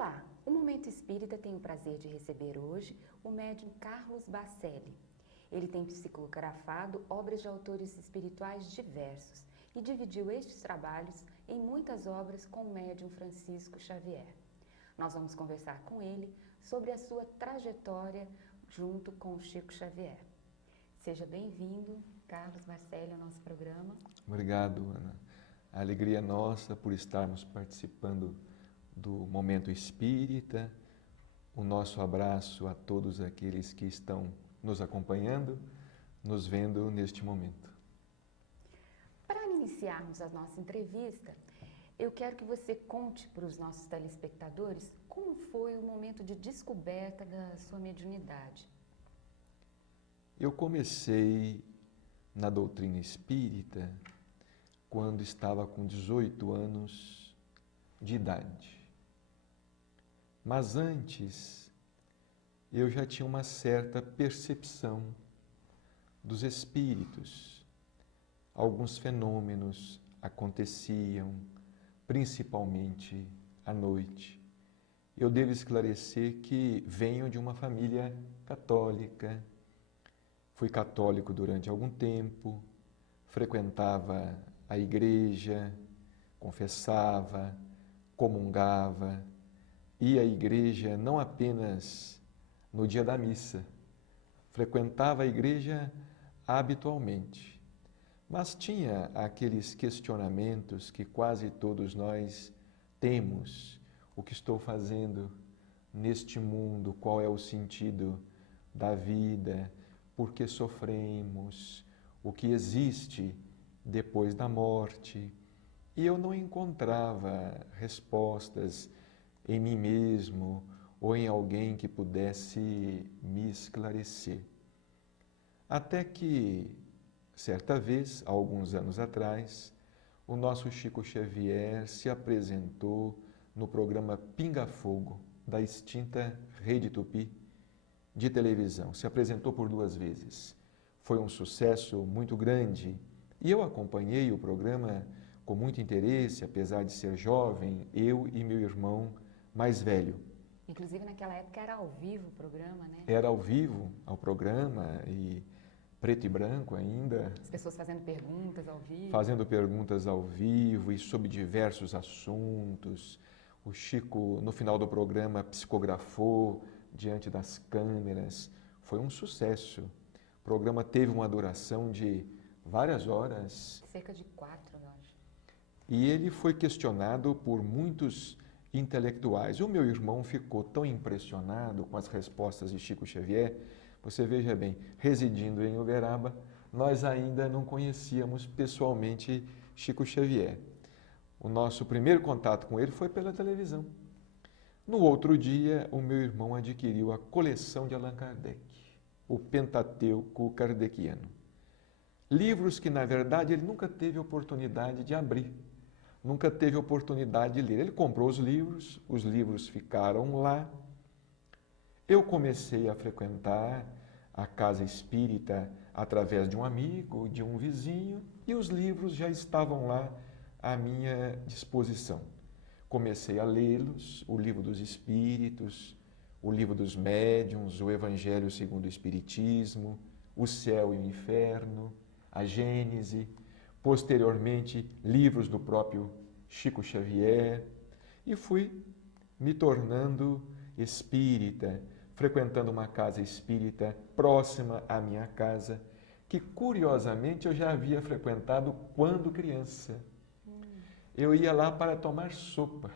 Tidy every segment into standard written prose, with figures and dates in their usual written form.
Olá, o Momento Espírita tem o prazer de receber hoje o médium Carlos Bacelli. Ele tem psicografado obras de autores espirituais diversos e dividiu estes trabalhos em muitas obras com o médium Francisco Xavier. Nós vamos conversar com ele sobre a sua trajetória junto com o Chico Xavier. Seja bem-vindo, Carlos Bacelli, ao nosso programa. Obrigado, Ana. A alegria é nossa por estarmos participando do Momento Espírita. O nosso abraço a todos aqueles que estão nos acompanhando, nos vendo neste momento. Para iniciarmos a nossa entrevista, eu quero que você conte para os nossos telespectadores como foi o momento de descoberta da sua mediunidade. Eu comecei na doutrina espírita quando estava com 18 anos de idade. Mas antes, eu já tinha uma certa percepção dos espíritos. Alguns fenômenos aconteciam, principalmente à noite. Eu devo esclarecer que venho de uma família católica. Fui católico durante algum tempo, frequentava a igreja, confessava, comungava, ia à igreja não apenas no dia da missa, frequentava a igreja habitualmente, mas tinha aqueles questionamentos que quase todos nós temos: o que estou fazendo neste mundo, qual é o sentido da vida, por que sofremos, o que existe depois da morte. E eu não encontrava respostas em mim mesmo ou em alguém que pudesse me esclarecer. Até que, certa vez, há alguns anos atrás, o nosso Chico Xavier se apresentou no programa Pinga Fogo, da extinta Rede Tupi de televisão. Se apresentou por 2 vezes. Foi um sucesso muito grande e eu acompanhei o programa com muito interesse, apesar de ser jovem, eu e meu irmão mais velho. Inclusive, naquela época era ao vivo o programa, né? Era ao vivo o programa e preto e branco ainda. As pessoas fazendo perguntas ao vivo. Fazendo perguntas ao vivo e sobre diversos assuntos. O Chico, no final do programa, psicografou diante das câmeras. Foi um sucesso. O programa teve uma duração de várias horas. Cerca de 4, eu acho. E ele foi questionado por muitos intelectuais. O meu irmão ficou tão impressionado com as respostas de Chico Xavier. Você veja bem, residindo em Uberaba, nós ainda não conhecíamos pessoalmente Chico Xavier. O nosso primeiro contato com ele foi pela televisão. No outro dia, o meu irmão adquiriu a coleção de Allan Kardec, o Pentateuco Kardeciano. Livros que, na verdade, ele nunca teve oportunidade de abrir, nunca teve oportunidade de ler. Ele comprou os livros ficaram lá. Eu comecei a frequentar a casa espírita através de um amigo, de um vizinho, e os livros já estavam lá à minha disposição. Comecei a lê-los, o Livro dos Espíritos, o Livro dos Médiuns, o Evangelho segundo o Espiritismo, o Céu e o Inferno, a Gênese, posteriormente livros do próprio Chico Xavier, e fui me tornando espírita, frequentando uma casa espírita próxima à minha casa, que curiosamente eu já havia frequentado quando criança. Eu ia lá para tomar sopa,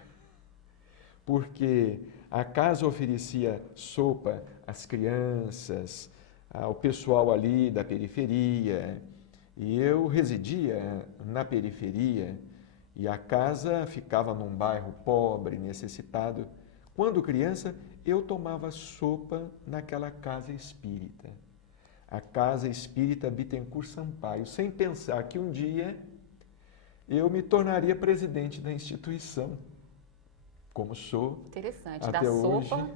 porque a casa oferecia sopa às crianças, ao pessoal ali da periferia, e eu residia na periferia, e a casa ficava num bairro pobre, necessitado. Quando criança, eu tomava sopa naquela casa espírita, a Casa Espírita Bittencourt Sampaio, sem pensar que um dia eu me tornaria presidente da instituição, como sou. Interessante, até da hoje. sopa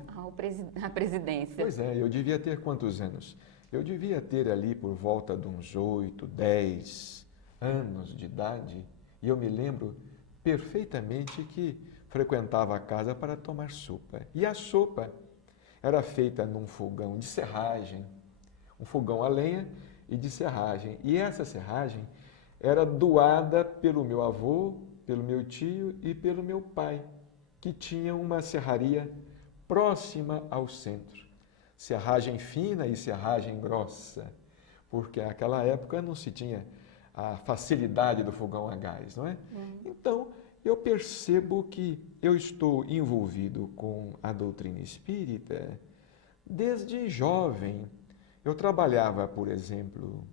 à presidência. Pois é, eu devia ter quantos anos? Eu devia ter ali por volta de uns 8, 10 anos de idade, e eu me lembro perfeitamente que frequentava a casa para tomar sopa. E a sopa era feita num fogão de serragem, um fogão a lenha e de serragem. E essa serragem era doada pelo meu avô, pelo meu tio e pelo meu pai, que tinha uma serraria próxima ao centro. Serragem fina e serragem grossa, porque naquela época não se tinha a facilidade do fogão a gás, não é? Então, eu percebo que eu estou envolvido com a doutrina espírita desde jovem. Eu trabalhava, por exemplo,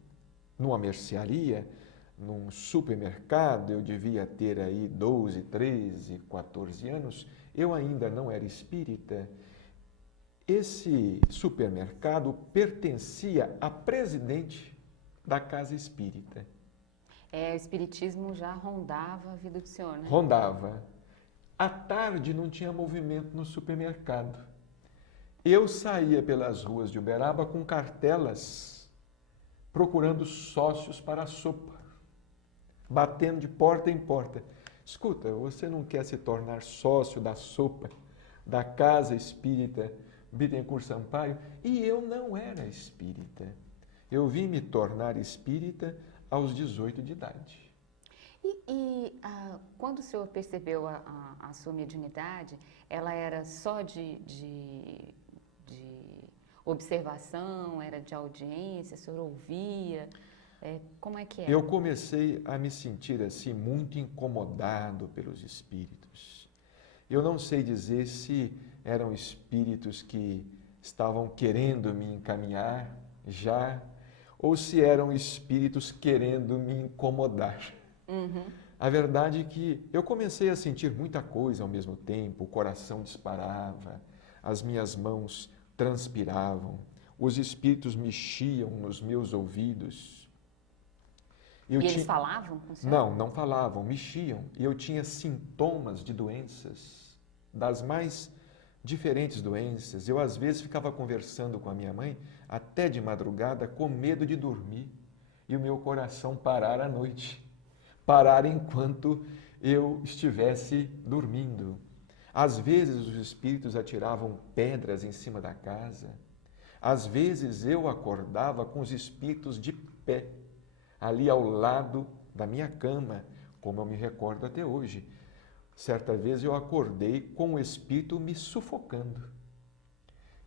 numa mercearia, num supermercado, eu devia ter aí 12, 13, 14 anos, eu ainda não era espírita. Esse supermercado pertencia à presidente da casa espírita. O espiritismo já rondava a vida do senhor, né? Rondava. À tarde não tinha movimento no supermercado. Eu saía pelas ruas de Uberaba com cartelas procurando sócios para a sopa, batendo de porta em porta. Escuta, você não quer se tornar sócio da sopa da Casa Espírita Bittencourt Sampaio? E eu não era espírita. Eu vim me tornar espírita aos 18 de idade. Quando o senhor percebeu a sua mediunidade, ela era só de observação, era de audiência, o senhor ouvia? Como é que era? Eu comecei a me sentir assim muito incomodado pelos espíritos. Eu não sei dizer se eram espíritos que estavam querendo me encaminhar já, ou se eram espíritos querendo me incomodar. A verdade é que eu comecei a sentir muita coisa ao mesmo tempo, o coração disparava, as minhas mãos transpiravam, os espíritos mexiam nos meus ouvidos. Eles falavam com o senhor? Não falavam, mexiam. E eu tinha sintomas de doenças, das mais diferentes doenças. Eu, às vezes, ficava conversando com a minha mãe, até de madrugada, com medo de dormir. E o meu coração parar à noite. Parar enquanto eu estivesse dormindo. Às vezes, os espíritos atiravam pedras em cima da casa. Às vezes, eu acordava com os espíritos de pé, ali ao lado da minha cama, como eu me recordo até hoje. Certa vez eu acordei com o espírito me sufocando.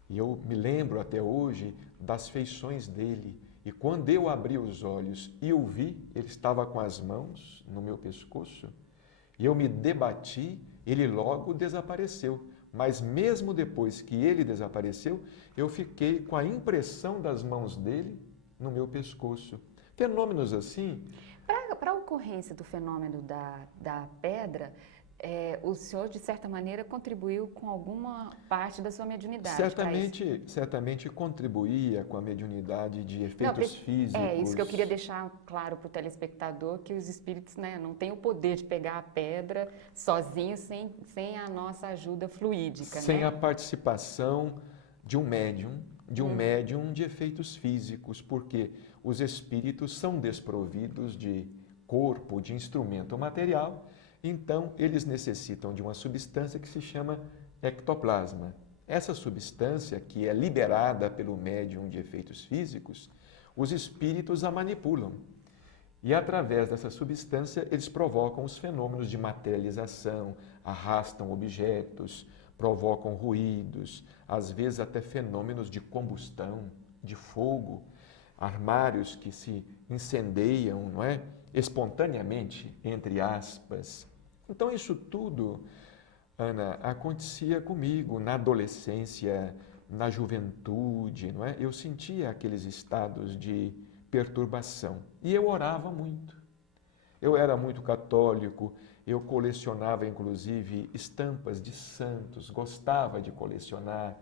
E eu me lembro até hoje das feições dele. E quando eu abri os olhos e o vi, ele estava com as mãos no meu pescoço, e eu me debati, ele logo desapareceu. Mas mesmo depois que ele desapareceu, eu fiquei com a impressão das mãos dele no meu pescoço. Fenômenos assim. Para a ocorrência do fenômeno da pedra, o senhor, de certa maneira, contribuiu com alguma parte da sua mediunidade. Certamente contribuía com a mediunidade de efeitos físicos. É isso que eu queria deixar claro para o telespectador, que os espíritos, né, não têm o poder de pegar a pedra sozinhos, sem a nossa ajuda fluídica. Sem a participação de um médium, de efeitos físicos, porque os espíritos são desprovidos de corpo, de instrumento material, então eles necessitam de uma substância que se chama ectoplasma. Essa substância, que é liberada pelo médium de efeitos físicos, os espíritos a manipulam. E através dessa substância eles provocam os fenômenos de materialização, arrastam objetos, provocam ruídos, às vezes até fenômenos de combustão, de fogo, armários que se incendeiam, não é? Espontaneamente, entre aspas. Então isso tudo, Ana, acontecia comigo na adolescência, na juventude, não é? Eu sentia aqueles estados de perturbação e eu orava muito. Eu era muito católico, eu colecionava inclusive estampas de santos, gostava de colecionar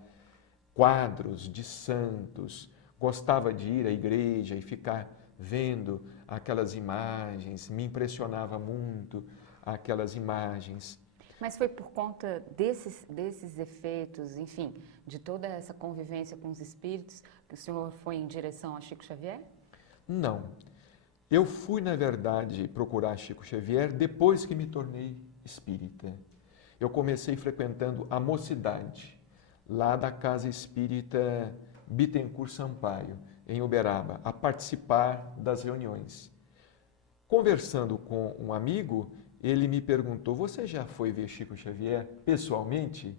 quadros de santos, gostava de ir à igreja e ficar vendo aquelas imagens, me impressionava muito aquelas imagens. Mas foi por conta desses efeitos, enfim, de toda essa convivência com os espíritos, que o senhor foi em direção a Chico Xavier? Não. Eu fui, na verdade, procurar Chico Xavier depois que me tornei espírita. eu comecei frequentando a Mocidade, lá da Casa Espírita Bittencourt Sampaio, em Uberaba, a participar das reuniões. Conversando com um amigo, ele me perguntou: você já foi ver Chico Xavier pessoalmente?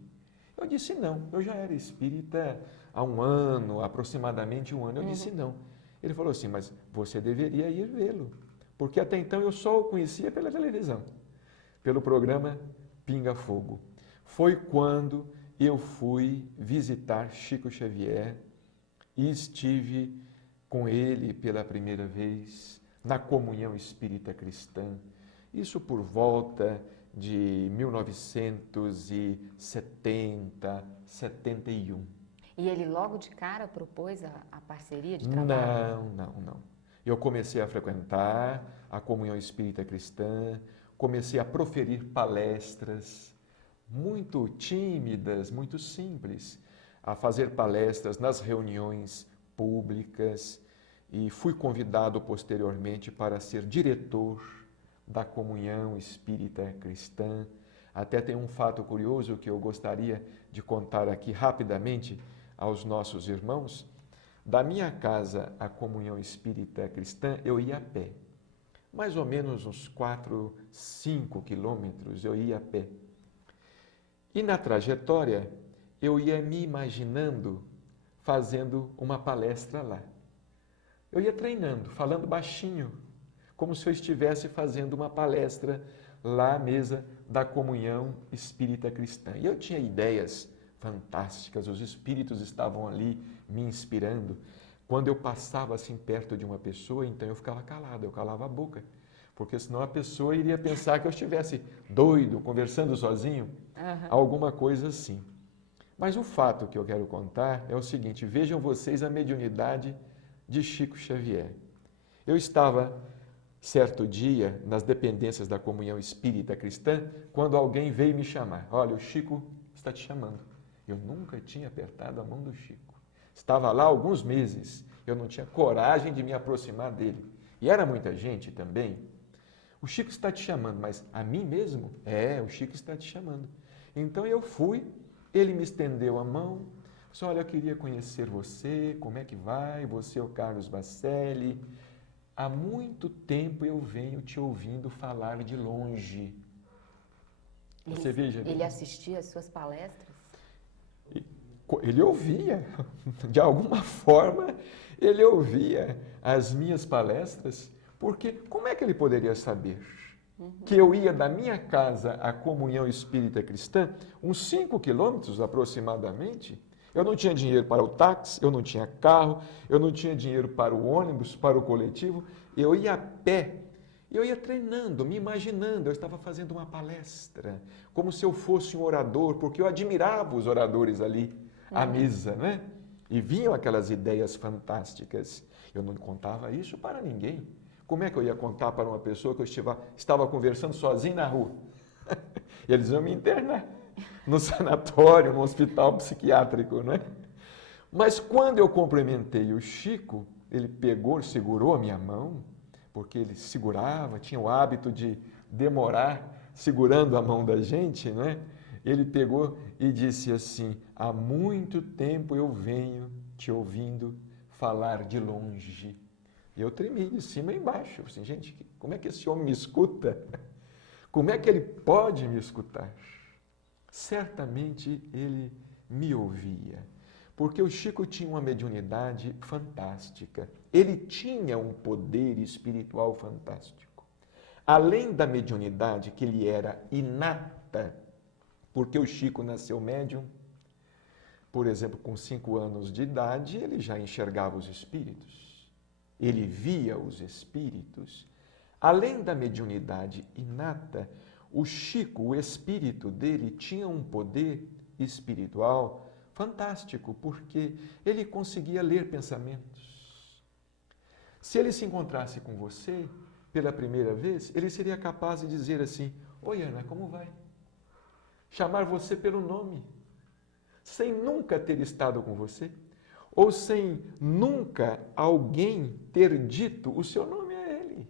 Eu disse não, eu já era espírita há um ano, aproximadamente um ano. Eu disse não. Ele falou assim: mas você deveria ir vê-lo, porque até então eu só o conhecia pela televisão, pelo programa Pinga Fogo. Foi quando eu fui visitar Chico Xavier e estive com ele pela primeira vez na Comunhão Espírita Cristã, isso por volta de 1970, 71. E ele logo de cara propôs a parceria de trabalho? Não. Eu comecei a frequentar a Comunhão Espírita Cristã, comecei a proferir palestras muito tímidas, muito simples, a fazer palestras nas reuniões públicas e fui convidado posteriormente para ser diretor da Comunhão Espírita Cristã. Até tem um fato curioso que eu gostaria de contar aqui rapidamente aos nossos irmãos. Da minha casa à Comunhão Espírita Cristã, eu ia a pé. Mais ou menos uns 4, 5 quilômetros eu ia a pé. E na trajetória, eu ia me imaginando fazendo uma palestra lá. Eu ia treinando, falando baixinho, como se eu estivesse fazendo uma palestra lá à mesa da Comunhão Espírita Cristã. E eu tinha ideias fantásticas, os espíritos estavam ali me inspirando. Quando eu passava assim perto de uma pessoa, então eu ficava calado, eu calava a boca, porque senão a pessoa iria pensar que eu estivesse doido, conversando sozinho, alguma coisa assim. Mas o fato que eu quero contar é o seguinte: vejam vocês a mediunidade de Chico Xavier. Eu estava, certo dia, nas dependências da Comunhão Espírita Cristã, quando alguém veio me chamar. Olha, o Chico está te chamando. Eu nunca tinha apertado a mão do Chico. Estava lá há alguns meses, eu não tinha coragem de me aproximar dele. E era muita gente também. O Chico está te chamando, mas a mim mesmo? É, o Chico está te chamando. Então eu fui, ele me estendeu a mão, disse: olha, eu queria conhecer você, como é que vai? Você é o Carlos Bacelli. Há muito tempo eu venho te ouvindo falar de longe. Você veja. Ele assistia às suas palestras? Ele ouvia, de alguma forma, ele ouvia as minhas palestras, porque como é que ele poderia saber que eu ia da minha casa à Comunhão Espírita Cristã, uns 5 quilômetros aproximadamente? Eu não tinha dinheiro para o táxi, eu não tinha carro, eu não tinha dinheiro para o ônibus, para o coletivo, eu ia a pé. Eu ia treinando, me imaginando, eu estava fazendo uma palestra, como se eu fosse um orador, porque eu admirava os oradores ali à mesa, né? E vinham aquelas ideias fantásticas. Eu não contava isso para ninguém. Como é que eu ia contar para uma pessoa que eu estava conversando sozinho na rua? Eles iam me internar no sanatório, no hospital psiquiátrico, não é? Mas quando eu cumprimentei o Chico, ele pegou, segurou a minha mão, porque ele segurava, tinha o hábito de demorar segurando a mão da gente, não é? Ele pegou e disse assim: há muito tempo eu venho te ouvindo falar de longe. E eu tremi de cima e embaixo. Assim, gente, como é que esse homem me escuta? Como é que ele pode me escutar? Certamente ele me ouvia, porque o Chico tinha uma mediunidade fantástica. Ele tinha um poder espiritual fantástico. Além da mediunidade que lhe era inata, porque o Chico nasceu médium, por exemplo, com 5 anos de idade, ele já enxergava os espíritos, ele via os espíritos. Além da mediunidade inata, o Chico, o espírito dele, tinha um poder espiritual fantástico, porque ele conseguia ler pensamentos. Se ele se encontrasse com você pela primeira vez, ele seria capaz de dizer assim: oi, Ana, como vai? Chamar você pelo nome, sem nunca ter estado com você, ou sem nunca alguém ter dito o seu nome a ele.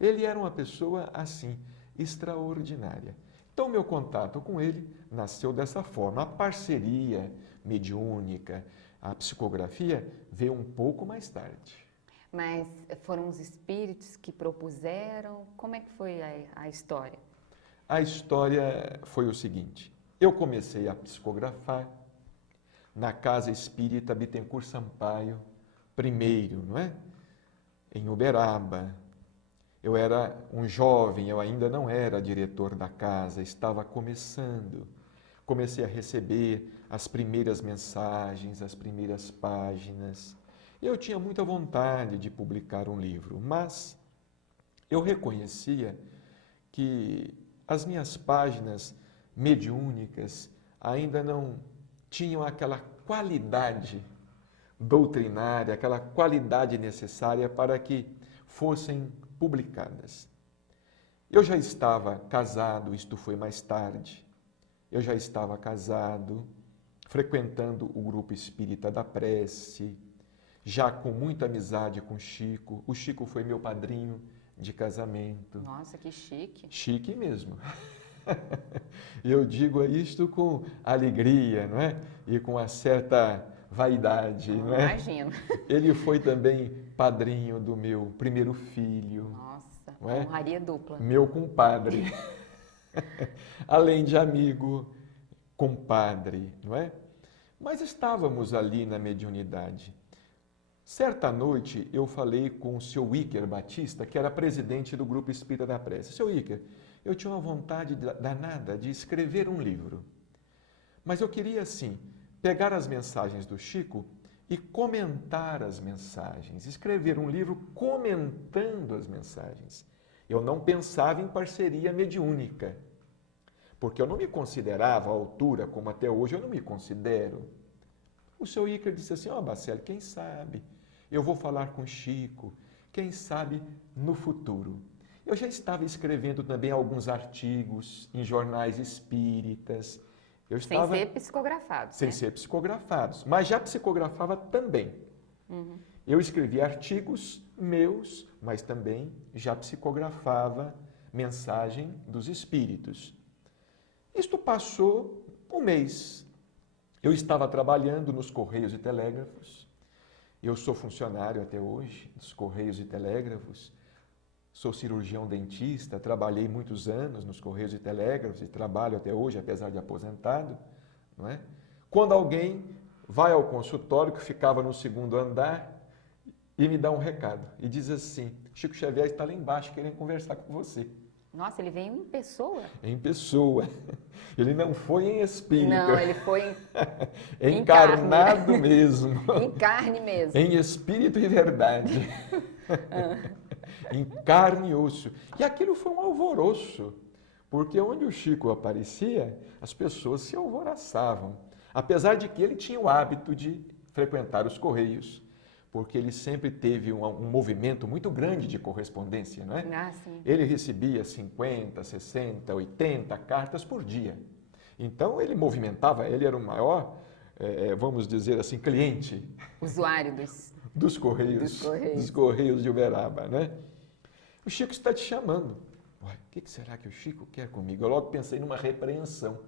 Ele era uma pessoa assim, extraordinária. Então, meu contato com ele nasceu dessa forma. A parceria mediúnica, a psicografia veio um pouco mais tarde. Mas foram os espíritos que propuseram? Como é que foi a história? A história foi o seguinte: eu comecei a psicografar na Casa Espírita Bittencourt Sampaio, primeiro, não é? Em Uberaba. Eu era um jovem, eu ainda não era diretor da casa, estava começando. Comecei a receber as primeiras mensagens, as primeiras páginas. Eu tinha muita vontade de publicar um livro, mas eu reconhecia que as minhas páginas mediúnicas ainda não tinham aquela qualidade doutrinária, aquela qualidade necessária para que fossem publicadas. Eu já estava casado, isto foi mais tarde. Eu já estava casado, frequentando o grupo espírita da prece, já com muita amizade com o Chico. O Chico foi meu padrinho de casamento. Nossa, que chique. Chique mesmo. Eu digo isto com alegria, não é? E com uma certa vaidade, não é? Imagino. Ele foi também padrinho do meu primeiro filho. Nossa, não é? honraria dupla. Meu compadre. Além de amigo, compadre, não é? Mas estávamos ali na mediunidade. Certa noite eu falei com o seu Iker Batista, que era presidente do Grupo Espírita da Prece. Seu Iker, eu tinha uma vontade danada de escrever um livro. Mas eu queria, assim, pegar as mensagens do Chico e comentar as mensagens. Escrever um livro comentando as mensagens. Eu não pensava em parceria mediúnica, porque eu não me considerava à altura, como até hoje eu não me considero. O seu Iker disse assim, Bacelli, quem sabe? Eu vou falar com Chico, quem sabe no futuro. Eu já estava escrevendo também alguns artigos em jornais espíritas. Sem ser psicografados. Sem ser psicografados, mas já psicografava também. Uhum. Eu escrevia artigos meus, mas também já psicografava mensagem dos espíritos. Isto passou um mês. Eu estava trabalhando nos Correios e Telégrafos. Eu sou funcionário até hoje dos Correios e Telégrafos. Sou cirurgião dentista, trabalhei muitos anos nos Correios e Telégrafos e trabalho até hoje, apesar de aposentado. Não é? Quando alguém vai ao consultório, que ficava no segundo andar, e me dá um recado. E diz assim, Chico Xavier está lá embaixo querendo conversar com você. Nossa, ele veio em pessoa? Em pessoa. Ele não foi em espírito. Não, ele foi encarnado mesmo. Em carne mesmo. Em espírito e verdade. Em carne e osso. E aquilo foi um alvoroço, porque onde o Chico aparecia, as pessoas se alvoroçavam. Apesar de que ele tinha o hábito de frequentar os Correios, porque ele sempre teve um movimento muito grande de correspondência, não é? Ah, sim. Ele recebia 50, 60, 80 cartas por dia. Então, ele movimentava, ele era o maior, vamos dizer assim, cliente. Usuário dos Correios de Uberaba, né? O Chico está te chamando. O que será que o Chico quer comigo? Eu logo pensei numa repreensão.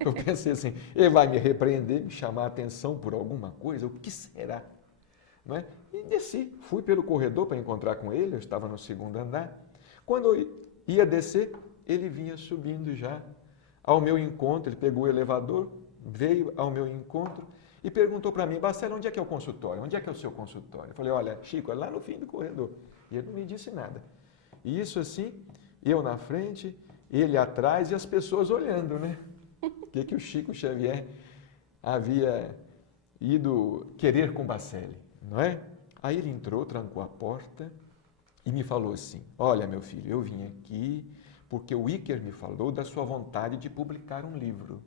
Eu pensei assim, ele vai me repreender, me chamar a atenção por alguma coisa? O que será? Não é? E desci, fui pelo corredor para encontrar com ele, eu estava no segundo andar. Quando eu ia descer, ele vinha subindo já ao meu encontro, ele pegou o elevador, veio ao meu encontro e perguntou para mim, Bacelli, onde é que é o consultório? Onde é que é o seu consultório? Eu falei, olha, Chico, é lá no fim do corredor. E ele não me disse nada. E isso assim, eu na frente, ele atrás e as pessoas olhando, né? O que o Chico Xavier havia ido querer com Bacelli, não é? Aí ele entrou, trancou a porta e me falou assim, olha meu filho, eu vim aqui porque o Iker me falou da sua vontade de publicar um livro.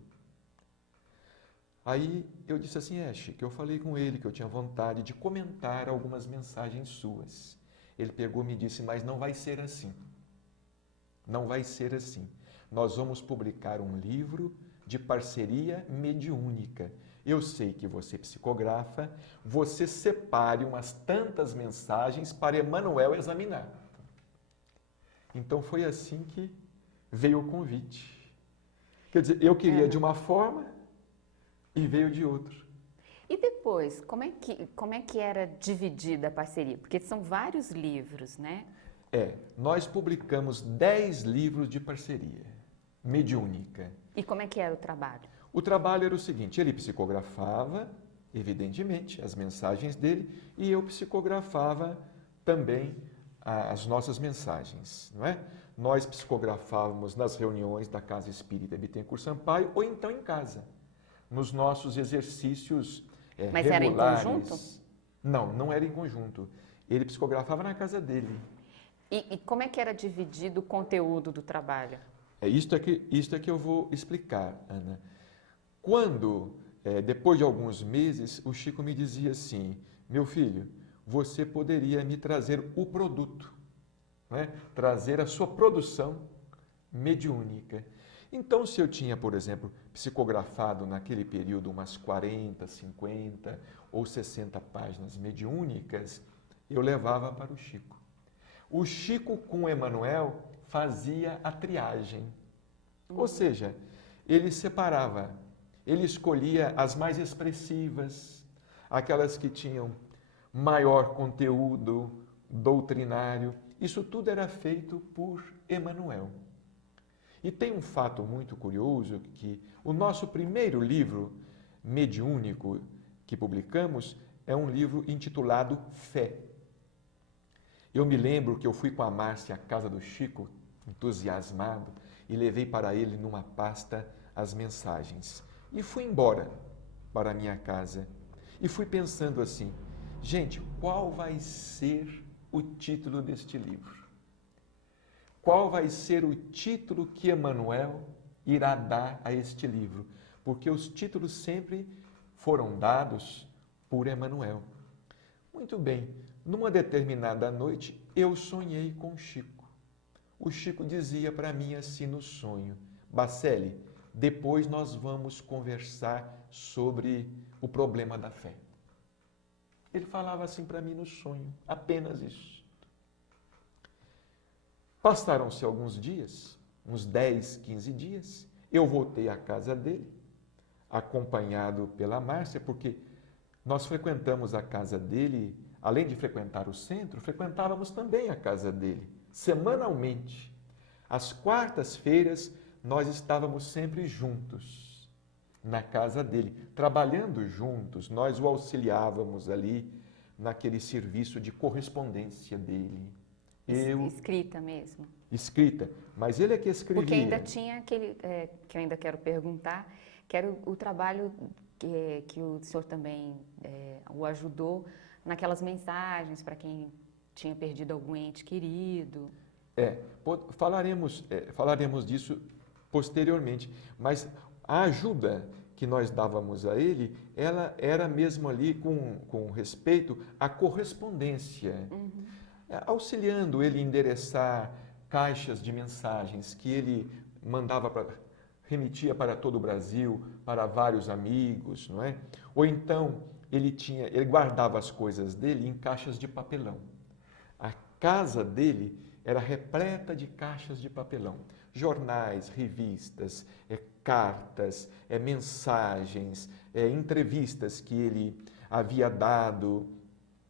Aí eu disse assim, Chico, eu falei com ele que eu tinha vontade de comentar algumas mensagens suas. Ele pegou e me disse, mas não vai ser assim. Não vai ser assim. Nós vamos publicar um livro de parceria mediúnica. Eu sei que você psicografa, você separe umas tantas mensagens para Emmanuel examinar. Então foi assim que veio o convite. Quer dizer, eu queria de uma forma e veio de outro. E depois, como é que era dividida a parceria? Porque são vários livros, né? Nós publicamos 10 livros de parceria, mediúnica. E como é que era o trabalho? O trabalho era o seguinte, ele psicografava, evidentemente, as mensagens dele, e eu psicografava também as nossas mensagens, não é? Nós psicografávamos nas reuniões da Casa Espírita Bittencourt Sampaio ou então em casa, nos nossos exercícios Mas regulares. era em conjunto? Não, não era em conjunto. Ele psicografava na casa dele. E como é que era dividido o conteúdo do trabalho? Isto é que eu vou explicar, Ana. Quando, depois de alguns meses, o Chico me dizia assim, meu filho, você poderia me trazer o produto, né? Trazer a sua produção mediúnica. Então, se eu tinha, por exemplo, psicografado naquele período umas 40, 50 ou 60 páginas mediúnicas, eu levava para o Chico. O Chico com Emmanuel fazia a triagem. Ou seja, ele separava, ele escolhia as mais expressivas, aquelas que tinham maior conteúdo doutrinário. Isso tudo era feito por Emmanuel. E tem um fato muito curioso que o nosso primeiro livro mediúnico que publicamos é um livro intitulado Fé. Eu me lembro que eu fui com a Márcia à casa do Chico, entusiasmado, e levei para ele numa pasta as mensagens. E fui embora para a minha casa. E fui pensando assim, gente, qual vai ser o título deste livro? Qual vai ser o título que Emmanuel irá dar a este livro? Porque os títulos sempre foram dados por Emmanuel. Muito bem, numa determinada noite, eu sonhei com o Chico. O Chico dizia para mim assim no sonho, Bacelli, depois nós vamos conversar sobre o problema da fé. Ele falava assim para mim no sonho, apenas isso. Passaram-se alguns dias, uns 10, 15 dias, eu voltei à casa dele, acompanhado pela Márcia, porque nós frequentamos a casa dele, além de frequentar o centro, frequentávamos também a casa dele, semanalmente. Às quartas-feiras, nós estávamos sempre juntos, na casa dele, trabalhando juntos, nós o auxiliávamos ali, naquele serviço de correspondência dele. Escrita mesmo. Escrita, mas ele é que escrevia. Porque ainda tinha aquele, que eu ainda quero perguntar, que era o trabalho que o senhor também o ajudou naquelas mensagens para quem tinha perdido algum ente querido. Falaremos disso posteriormente, mas a ajuda que nós dávamos a ele, ela era mesmo ali com respeito à correspondência. Auxiliando ele a endereçar caixas de mensagens que ele remitia para todo o Brasil, para vários amigos, não é? Ou então ele guardava as coisas dele em caixas de papelão. A casa dele era repleta de caixas de papelão, jornais, revistas, cartas, mensagens, entrevistas que ele havia dado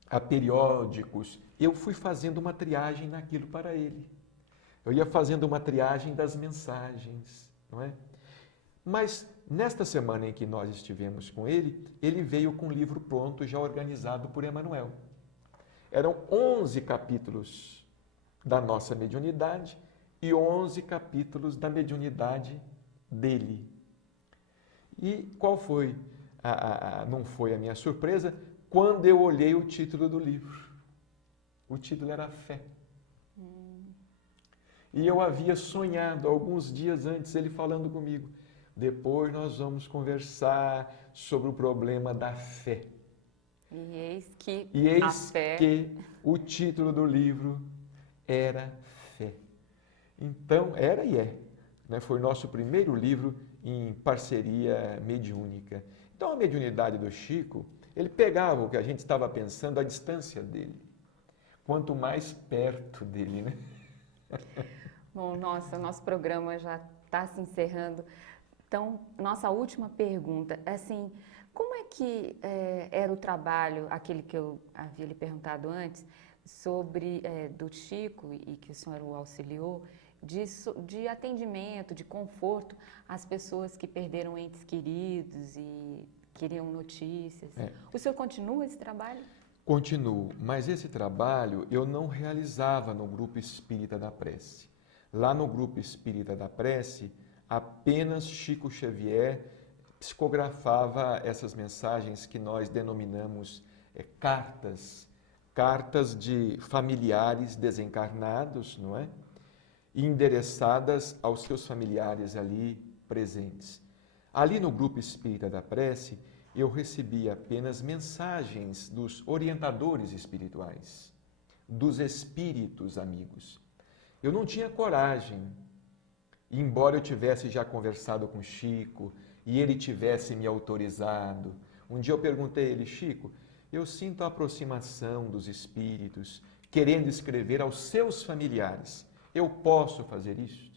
a periódicos. Eu fui fazendo uma triagem naquilo para ele. Eu ia fazendo uma triagem das mensagens, não é? Mas nesta semana em que nós estivemos com ele, ele veio com o livro pronto, já organizado por Emmanuel. Eram 11 capítulos da nossa mediunidade e 11 capítulos da mediunidade dele. E qual foi? Não foi a minha surpresa quando eu olhei o título do livro. O título era Fé. E eu havia sonhado alguns dias antes, ele falando comigo. Depois nós vamos conversar sobre o problema da fé. E eis que o título do livro era Fé. Então, era e é. Né? Foi nosso primeiro livro em parceria mediúnica. Então, a mediunidade do Chico, ele pegava o que a gente estava pensando à distância dele. Quanto mais perto dele, né? Bom, nosso programa já está se encerrando. Então, nossa última pergunta, assim, como é que era o trabalho, aquele que eu havia lhe perguntado antes, sobre do Chico e que o senhor o auxiliou, de atendimento, de conforto às pessoas que perderam entes queridos e queriam notícias. O senhor continua esse trabalho? Continuo, mas esse trabalho eu não realizava no Grupo Espírita da Prece. Lá no Grupo Espírita da Prece, apenas Chico Xavier psicografava essas mensagens que nós denominamos cartas, cartas de familiares desencarnados, não é? Endereçadas aos seus familiares ali presentes. Ali no Grupo Espírita da Prece, eu recebi apenas mensagens dos orientadores espirituais, dos espíritos amigos. Eu não tinha coragem, embora eu tivesse já conversado com Chico e ele tivesse me autorizado. Um dia eu perguntei a ele, Chico, eu sinto a aproximação dos espíritos, querendo escrever aos seus familiares. Eu posso fazer isso?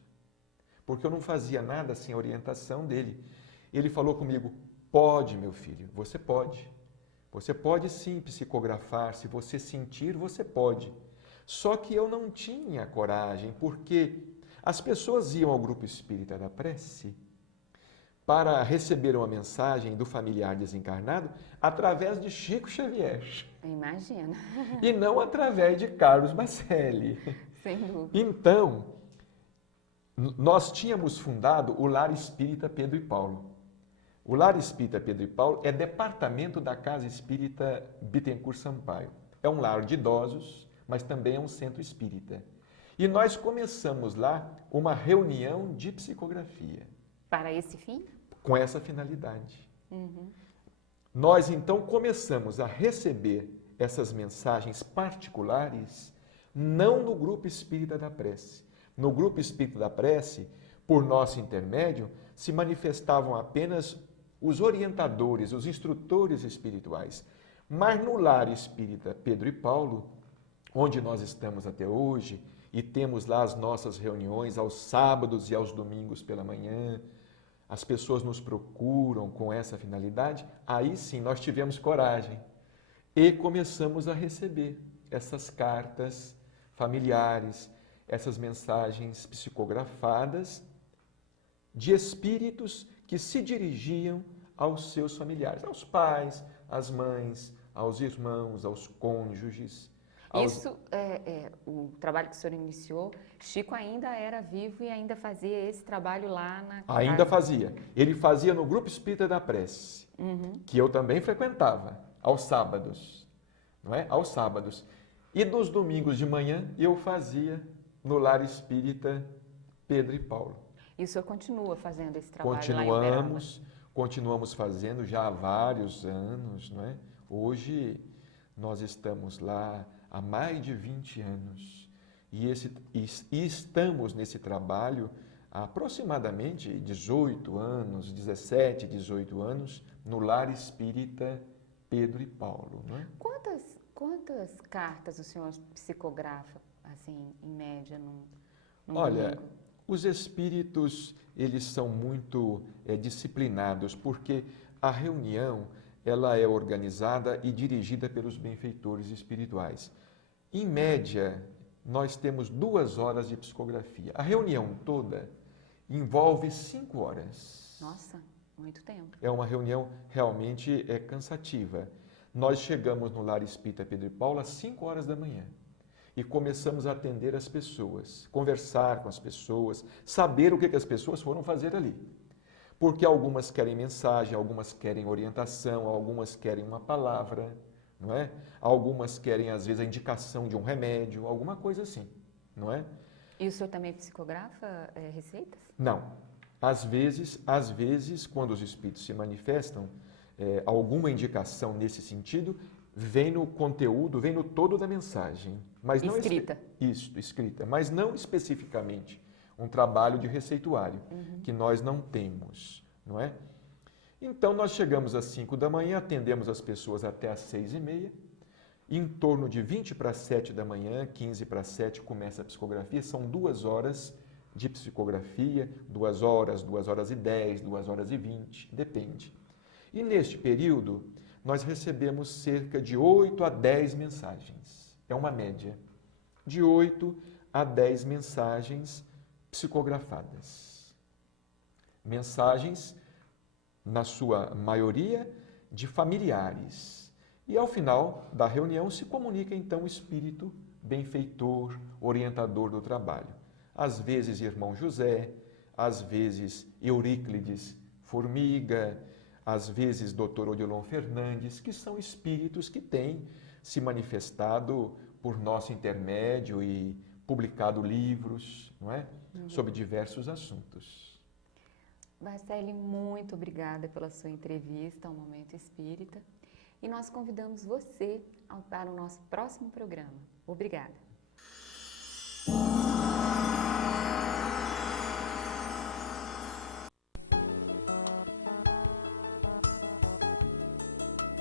Porque eu não fazia nada sem a orientação dele. Ele falou comigo, pode, meu filho, você pode. Você pode sim psicografar, se você sentir, você pode. Só que eu não tinha coragem, porque as pessoas iam ao Grupo Espírita da Prece para receber uma mensagem do familiar desencarnado através de Chico Xavier. Imagina. E não através de Carlos Bacelli. Sem dúvida. Então, nós tínhamos fundado o Lar Espírita Pedro e Paulo. O Lar Espírita Pedro e Paulo é departamento da Casa Espírita Bittencourt Sampaio. É um lar de idosos, mas também é um centro espírita. E nós começamos lá uma reunião de psicografia. Para esse fim? Com essa finalidade. Nós então começamos a receber essas mensagens particulares, não no Grupo Espírita da Prece. No Grupo Espírita da Prece, por nosso intermédio, se manifestavam apenas os orientadores, os instrutores espirituais. Mas no Lar Espírita Pedro e Paulo, onde nós estamos até hoje, e temos lá as nossas reuniões aos sábados e aos domingos pela manhã, as pessoas nos procuram com essa finalidade, aí sim nós tivemos coragem e começamos a receber essas cartas familiares, essas mensagens psicografadas de espíritos que se dirigiam aos seus familiares, aos pais, às mães, aos irmãos, aos cônjuges. Isso, o trabalho que o senhor iniciou, Chico ainda era vivo e ainda fazia esse trabalho lá na casa? Ainda fazia. Ele fazia no Grupo Espírita da Prece, que eu também frequentava, aos sábados, não é? Aos sábados. E nos domingos de manhã eu fazia no Lar Espírita Pedro e Paulo. E o senhor continua fazendo esse trabalho lá em Uberaba? Continuamos fazendo já há vários anos, não é? Hoje nós estamos lá há mais de 20 anos e estamos nesse trabalho há aproximadamente 18 anos, 17, 18 anos, no Lar Espírita Pedro e Paulo. Não é? Quantas cartas o senhor psicografa, assim, em média, num Olha, domingo? os espíritos, eles são muito disciplinados, porque a reunião ela é organizada e dirigida pelos benfeitores espirituais. Em média, nós temos 2 horas de psicografia. A reunião toda envolve 5 horas. Nossa, muito tempo. É uma reunião realmente cansativa. Nós chegamos no Lar Espírita Pedro e Paulo às 5 horas da manhã e começamos a atender as pessoas, conversar com as pessoas, saber o que as pessoas foram fazer ali. Porque algumas querem mensagem, algumas querem orientação, algumas querem uma palavra, não é? Algumas querem, às vezes, a indicação de um remédio, alguma coisa assim, não é? E o senhor também psicografa receitas? Não. Às vezes, quando os espíritos se manifestam, alguma indicação nesse sentido vem no conteúdo, vem no todo da mensagem. Mas não escrita. Isso, escrita, mas não especificamente um trabalho de receituário, que nós não temos, não é? Então, nós chegamos às 5 da manhã, atendemos as pessoas até às 6h30, em torno de 20 para 7 da manhã, 15 para 7, começa a psicografia, são 2 horas de psicografia, 2 horas, 2 horas e 10, 2 horas e 20, depende. E neste período, nós recebemos cerca de 8 a 10 mensagens. É uma média. De 8 a 10 mensagens psicografadas. Mensagens, na sua maioria, de familiares. E ao final da reunião se comunica então o espírito benfeitor, orientador do trabalho. Às vezes irmão José, às vezes Euríclides Formiga, às vezes Dr. Odilon Fernandes, que são espíritos que têm se manifestado por nosso intermédio e publicado livros, não é? Sobre diversos assuntos. Bacelli, muito obrigada pela sua entrevista ao Momento Espírita. E nós convidamos você para o nosso próximo programa. Obrigada.